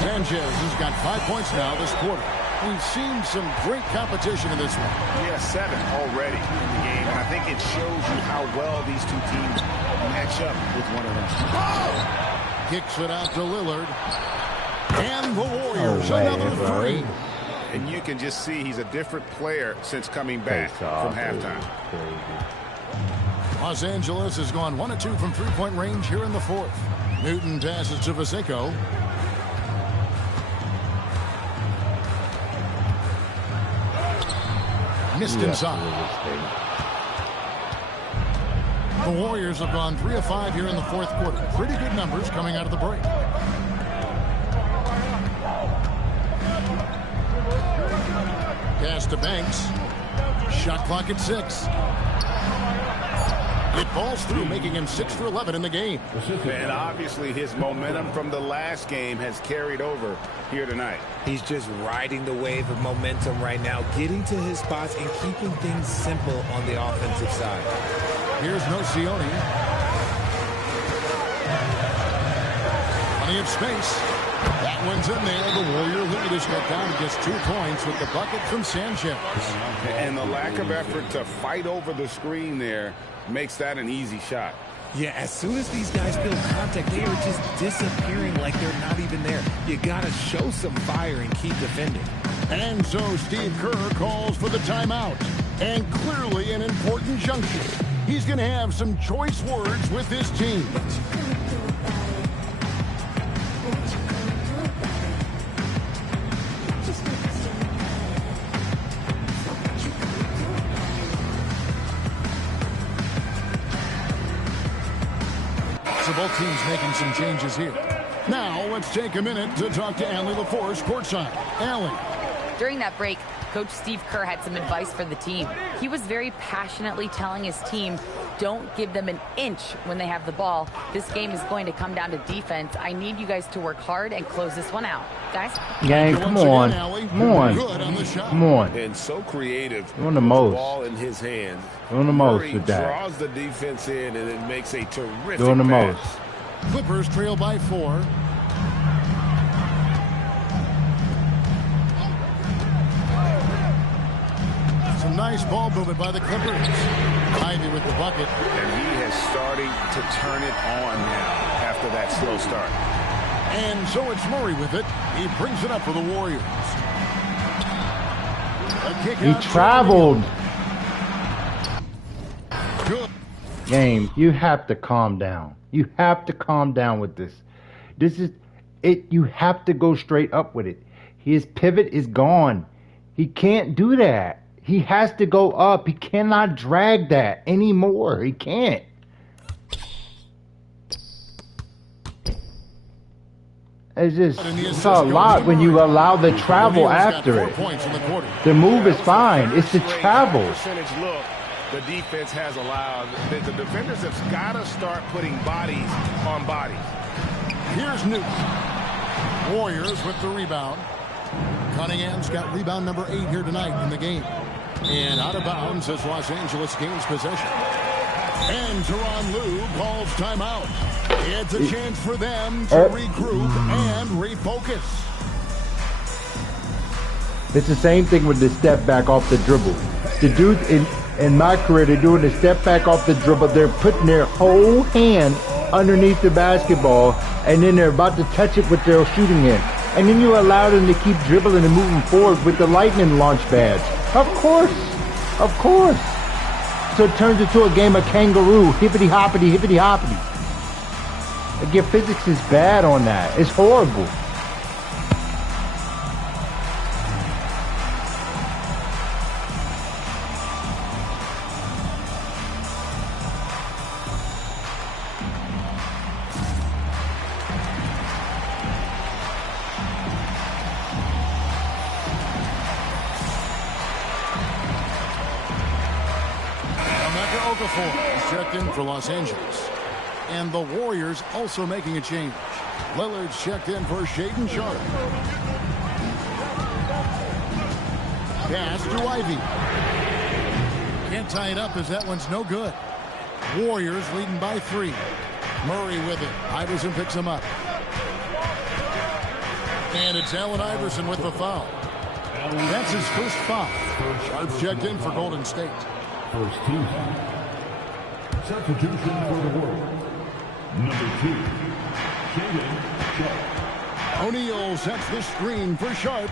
Sanchez has got 5 points now this quarter. We've seen some great competition in this one. Yeah, 7 already in the game. And I think it shows you how well these two teams match up with one another. Kicks it out to Lillard. And the Warriors another 3. And you can just see he's a different player since coming back from halftime. Los Angeles has gone 1 of 2 from 3-point range here in the fourth. Newton passes to Pacinko. Missed inside. The Warriors have gone 3 of 5 here in the fourth quarter. Pretty good numbers coming out of the break. Pass to Banks. Shot clock at 6. It falls through, making him 6 for 11 in the game. And obviously his momentum from the last game has carried over here tonight. He's just riding the wave of momentum right now, getting to his spots and keeping things simple on the offensive side. Here's Nocioni. Plenty of space. That one's in there. The Warrior lead is cut down to just 2 points with the bucket from Sanchez. And the lack of effort to fight over the screen there makes that an easy shot. Yeah, as soon as these guys feel contact, they are just disappearing like they're not even there. You got to show some fire and keep defending. And so Steve Kerr calls for the timeout. And clearly an important junction. He's going to have some choice words with his team. So both teams making some changes here. Now let's take a minute to talk to Allie LaForce courtside. Allie. During that break, Coach Steve Kerr had some advice for the team. He was very passionately telling his team, don't give them an inch when they have the ball. This game is going to come down to defense. I need you guys to work hard and close this one out. Guys? Gang, come on. Come on. Come on. And so creative. Doing the most. Ball in his hand. Doing the most with that. Draws the defense in and it makes a terrific Doing the pass. most. Clippers trail by 4. Some nice ball movement by the Clippers. Ivy with the bucket. And he is starting to turn it on now after that slow start. And so it's Murray with it. He brings it up for the Warriors. He traveled. Good. Game, you have to calm down. You have to calm down with this. This is it. You have to go straight up with it. His pivot is gone. He can't do that. He has to go up. He cannot drag that anymore. He can't. It's a lot when you allow the travel after it. The move is fine. It's the travel. Percentage look the defense has allowed. The defenders have got to start putting bodies on bodies. Here's Newton. Warriors with the rebound. Cunningham's got rebound number 8 here tonight in the game. And out of bounds as Los Angeles gains possession. And Tyronn Lue calls timeout. It's a chance for them to regroup and refocus. It's the same thing with the step back off the dribble. The dude in my career, they're doing the step back off the dribble. They're putting their whole hand underneath the basketball, and then they're about to touch it with their shooting hand. And then you allow them to keep dribbling and moving forward with the lightning launch pads. Of course. Of course. So it turns into a game of kangaroo, hippity-hoppity, hippity-hoppity. Like your physics is bad on that. It's horrible. He's checked in for Los Angeles. And the Warriors also making a change. Lillard's checked in for Shaedon Sharpe. Pass to Ivy. Can't tie it up as that one's no good. Warriors leading by 3. Murray with it. Iverson picks him up. And it's Allen Iverson with the foul. That's his first foul. Sharpe's checked in for Golden State. First team. Substitution for the Warriors. Number 2, Shaedon Sharpe. O'Neal sets the screen for Sharpe.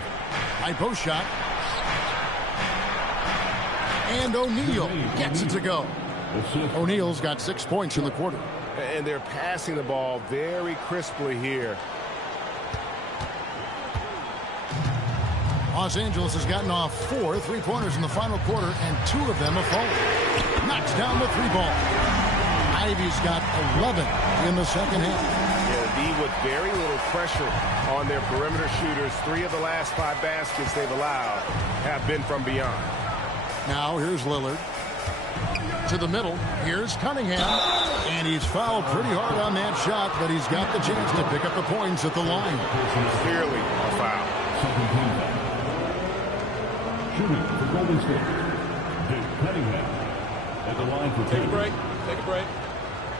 High post shot. And O'Neal gets it to go. O'Neal's got 6 points in the quarter. And they're passing the ball very crisply here. Los Angeles has gotten off 4 3-pointers in the final quarter, and 2 of them have fallen. Knocks down the 3-ball. Ivy's got 11 in the second half. Yeah, D with very little pressure on their perimeter shooters. 3 of the last 5 baskets they've allowed have been from beyond. Now here's Lillard. To the middle. Here's Cunningham. And he's fouled pretty hard on that shot, but he's got the chance to pick up the points at the line. Clearly a foul. Shooting for Golden State. Duke Cunningham at the line for 2. Take a break. Take a break.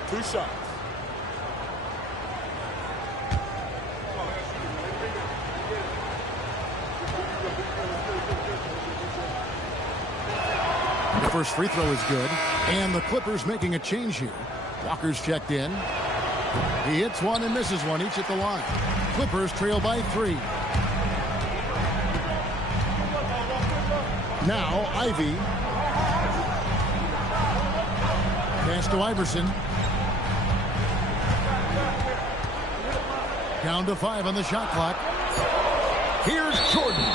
2 shots. The first free throw is good. And the Clippers making a change here. Walker's checked in. He hits one and misses one, each at the line. Clippers trail by 3. Now Ivy. Pass to Iverson. Down to 5 on the shot clock. Here's Jordan.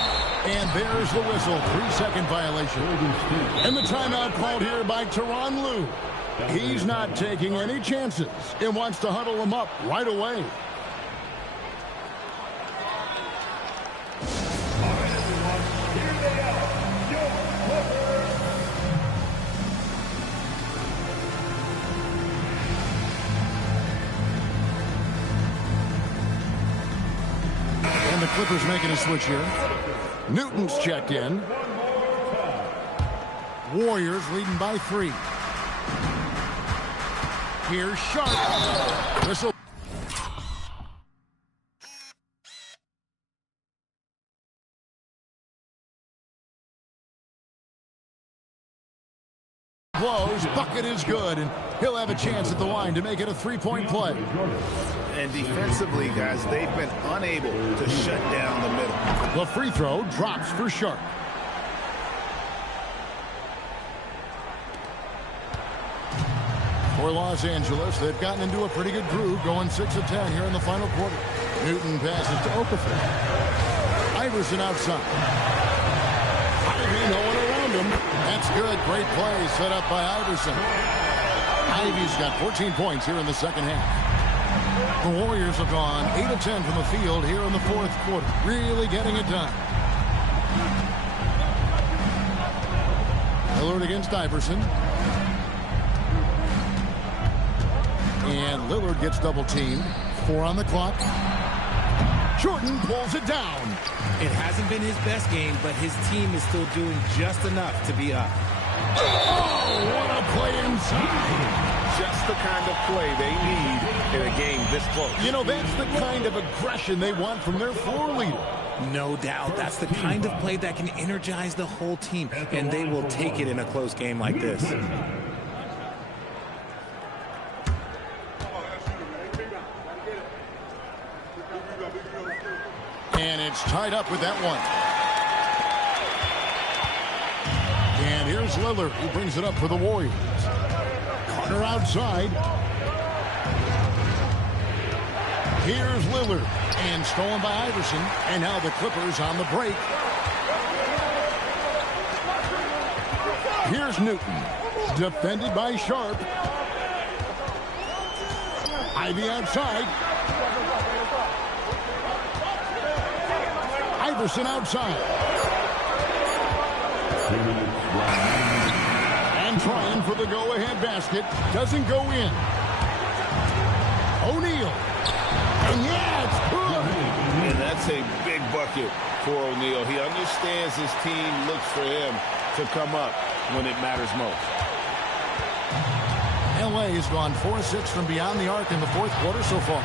And there's the whistle. 3-second violation. And the timeout called here by Tyronn Lue. He's not taking any chances and wants to huddle them up right away. And the Clippers making a switch here. Newton's checked in. Warriors leading by 3. Here's Sharpe. Whistle. blows. Bucket is good, and he'll have a chance at the line to make it a three-point play. And defensively, guys, they've been unable to shut down the middle. The free throw drops for Sharp. For Los Angeles, they've gotten into a pretty good groove, going 6 of 10 here in the final quarter. Newton passes to Okafor. Iverson outside. Ivy, no one around him. That's good. Great play set up by Iverson. Ivy's got 14 points here in the second half. The Warriors have gone 8 of 10 from the field here in the fourth quarter. Really getting it done. Lillard against Iverson. And Lillard gets double-teamed. 4 on the clock. Jordan pulls it down. It hasn't been his best game, but his team is still doing just enough to be up. Oh, what a play inside. Just the kind of play they need in a game this close. You know, that's the kind of aggression they want from their floor leader. No doubt. That's the kind of play that can energize the whole team, and they will take it in a close game like this. And it's tied up with that one. And here's Lillard, who brings it up for the Warriors. Carter outside. Here's Lillard. And stolen by Iverson. And now the Clippers on the break. Here's Newton. Defended by Sharp. Ivy outside. Iverson outside. And trying for the go-ahead basket. Doesn't go in. O'Neal. And yeah, it's good. And that's a big bucket for O'Neal. He understands his team looks for him to come up when it matters most. L.A. has gone 4-6 from beyond the arc in the fourth quarter so far.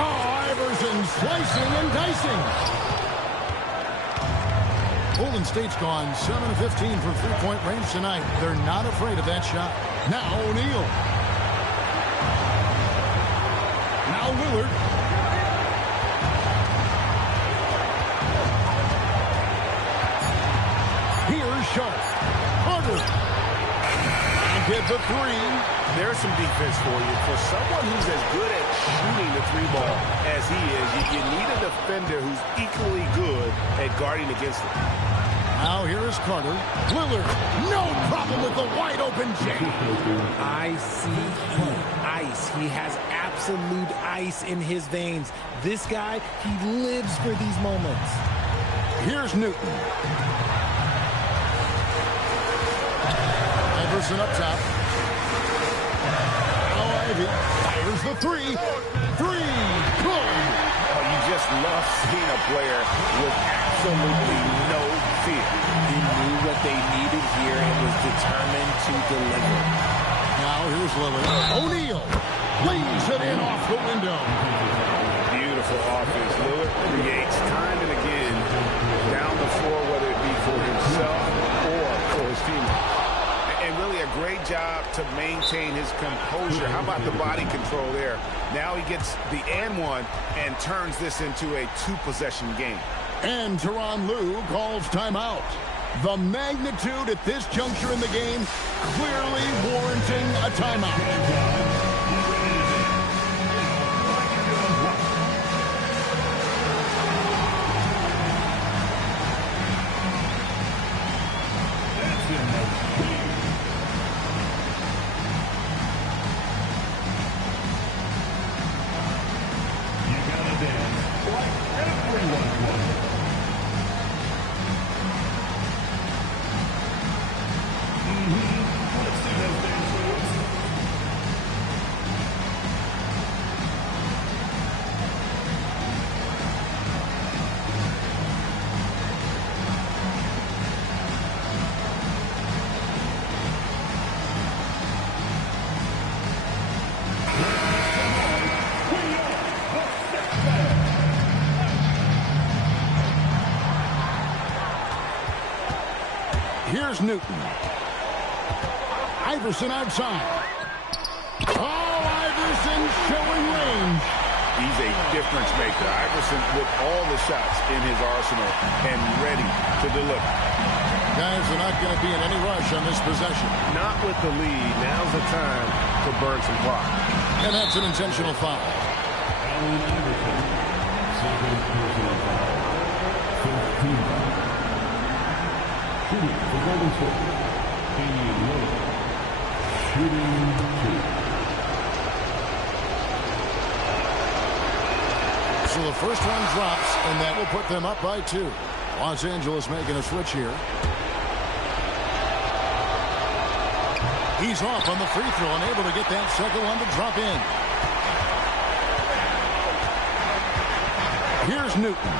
Oh, Iverson slicing and dicing. Golden State's gone 7 of 15 from three-point range tonight. They're not afraid of that shot. Now O'Neal. Now Lillard. Here's Sharp. Carter. And get the three. There's some defense for you. For someone who's as good at shooting the three ball as he is, you need a defender who's equally good at guarding against it. Now here is Carter. Lillard, no problem with the wide open jam. Ice. He has absolute ice in his veins. This guy, he lives for these moments. Here's Newton. Iverson up top. Now Ivy fires the three. Three. Good. Oh, you just love seeing a player with absolutely no fear. He knew what they needed here and was determined to deliver. Now here's Lillard. O'Neal lays it in off the window. Beautiful offense. Lillard creates time and again down the floor, whether it be for himself or for his team. And really a great job to maintain his composure. How about the body control there? Now he gets the and one and turns this into a two-possession game. And Tyronn Lue calls timeout. The magnitude at this juncture in the game clearly warranting a timeout. Here's Newton. Iverson outside. Oh, Iverson showing range. He's a difference maker. Iverson with all the shots in his arsenal and ready to deliver. Guys are not going to be in any rush on this possession. Not with the lead. Now's the time to burn some clock. And that's an intentional foul. Allen Iverson, second personal foul. 15. Shooting for Golden State. Damian Lillard. Shooting 2. So the first one drops, and that will put them up by 2. Los Angeles making a switch here. He's off on the free throw, unable to get that second one to drop in. Here's Newton.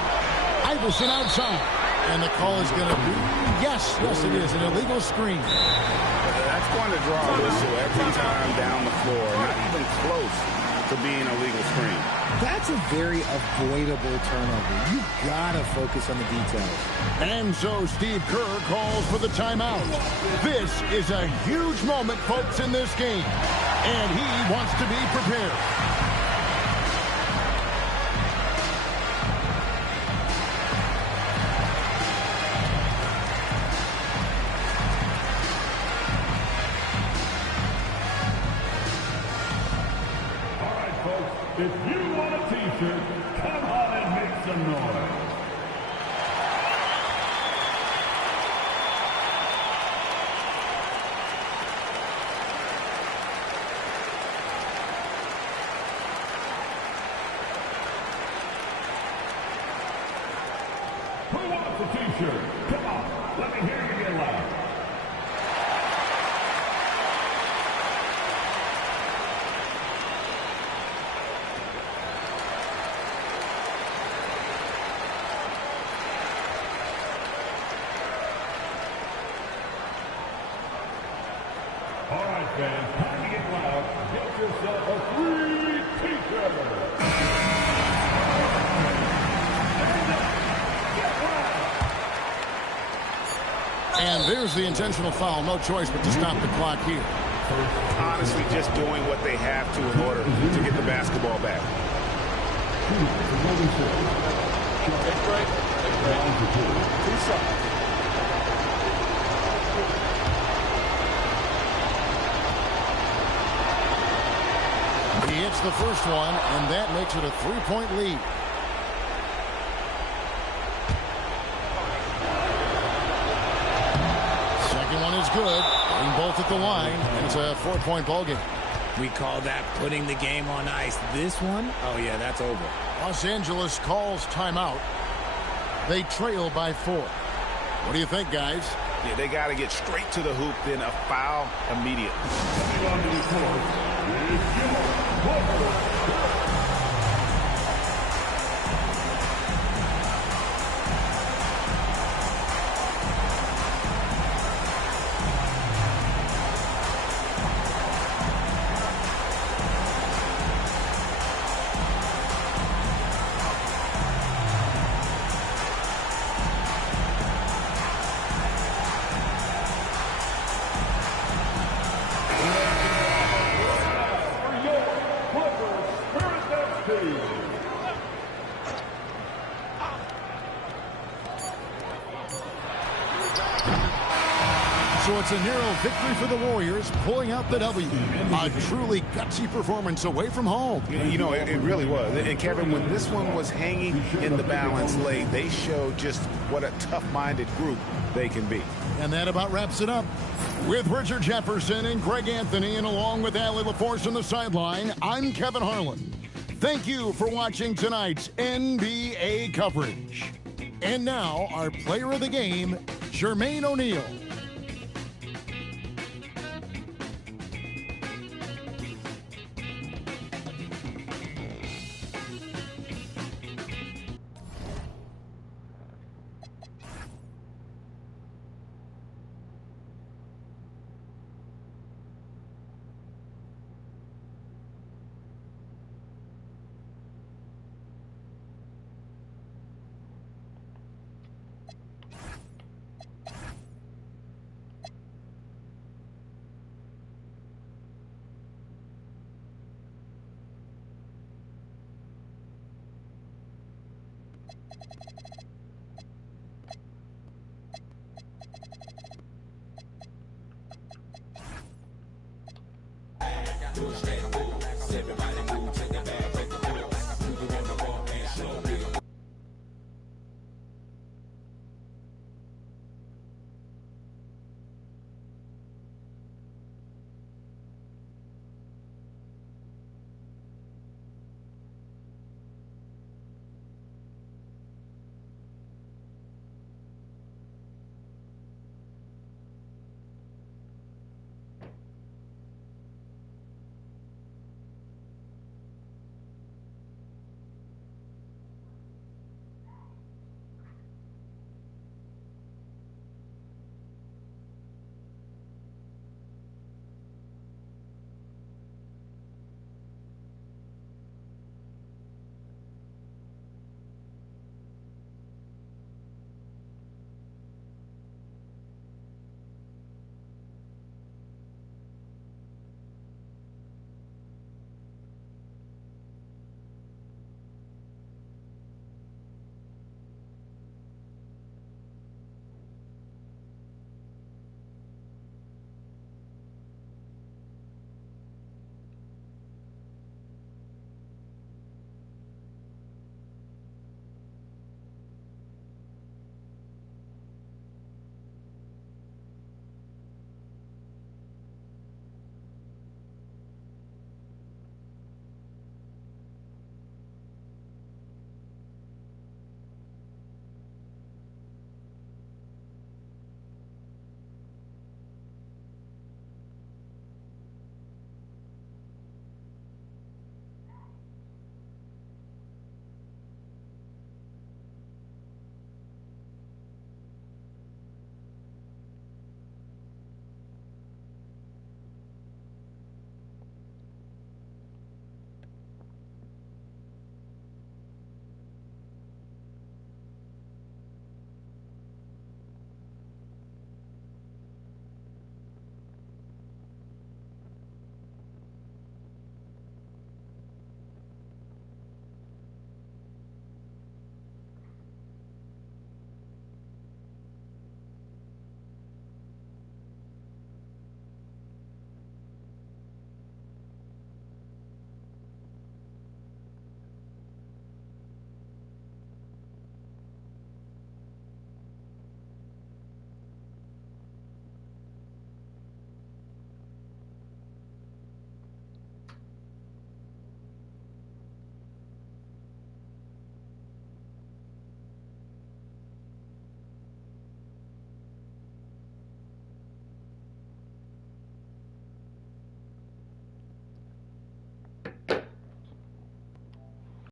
Iverson outside. And the call is going to be, yes, it is, an illegal screen. That's going to draw a whistle every time down the floor. Not even close to being a legal screen. That's a very avoidable turnover. You've got to focus on the details. And so Steve Kerr calls for the timeout. This is a huge moment, folks, in this game. And he wants to be prepared. If you want a t-shirt, come on and make some noise. Who wants a t-shirt? Come on, let me hear you get loud. All right, fans, time to get loud. Get yourself a free t-shirt. And there's the intentional foul. No choice but to stop the clock here. Honestly, just doing what they have to in order to get the basketball back. Take break. Two shots. He hits the first one, and that makes it a 3-point lead. Second one is good. Putting both at the line, and it's a 4-point ball game. We call that putting the game on ice. This one, oh yeah, that's over. Los Angeles calls timeout. They trail by 4. What do you think, guys? Yeah, they got to get straight to the hoop, then a foul immediately. So it's a narrow victory for the Warriors, pulling out the W. A truly gutsy performance away from home. You know, it really was. And Kevin, when this one was hanging in the balance late, they showed just what a tough-minded group they can be. And that about wraps it up. With Richard Jefferson and Greg Anthony, and along with Allie LaForce on the sideline, I'm Kevin Harlan. Thank you for watching tonight's NBA coverage. And now, our player of the game, Jermaine O'Neal. everybody.